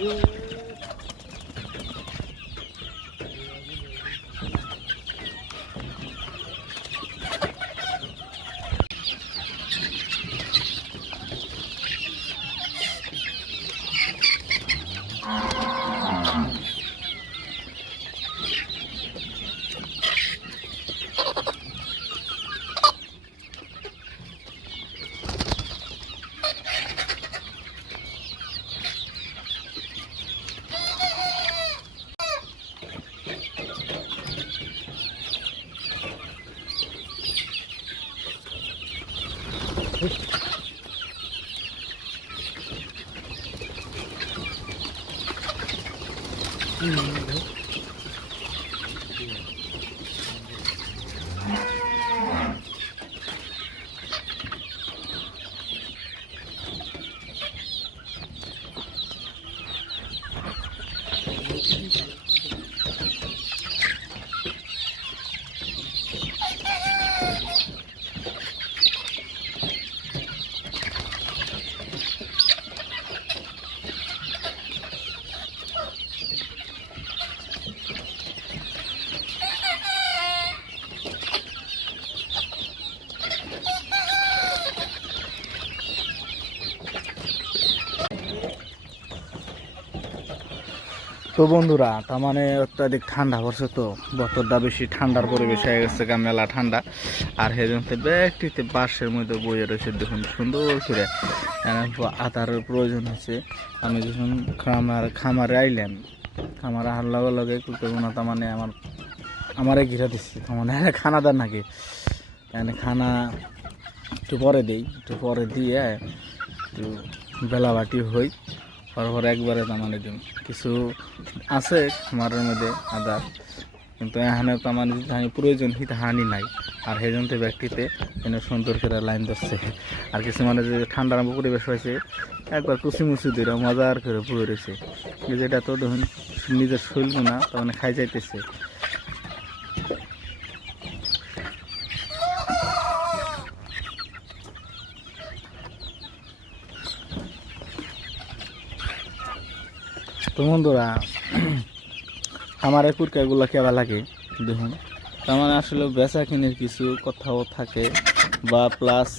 Yeah. 음, 네. তো বন্ধুরা, তার মানে অত্যাধিক ঠান্ডা পড়ছে তো। বতরটা বেশি ঠান্ডার পরিবেশ হয়ে গেছে গা, মেলা ঠান্ডা। আর হেজনতে ব্যক্তিতে বাঁশের মধ্যে বইয়ে রয়েছে দেখুন, সুন্দর করে। আতারের প্রয়োজন হচ্ছে। আমি যখন খামার, খামারে আইলাম, খামারে আহার লগে লগে কুকুর না, তার মানে আমার, আমারে ঘিরা দিচ্ছি। তার মানে খানা দেন নাকি? এখানে খানা একটু পরে দিই, একটু পরে দিয়ে একটু বেলাবাটি হই। পর একবারে তামানি দিম। কিছু আছে খামারের মধ্যে আদার, কিন্তু এখানে তামানি মানে আমি প্রয়োজন, হিত হানি নাই। আর হেজন্তে ব্যক্তিতে এনে সুন্দর করে লাইন ধরছে। আর কিছু মানে যে ঠান্ডার পরিবেশ হয়েছে, একবার কুচি মুচি দিয়ে মজার করে পুরো যেটা তো ধরুন নিজের শৈল না তার মানে খাই যাইতেছে। তো বন্ধুরা, আমার এই কুরকাগুলো কেবা লাগে, দেখুন। তার মানে আসলে বেচা কিনের কিছু কথাও থাকে, বা প্লাস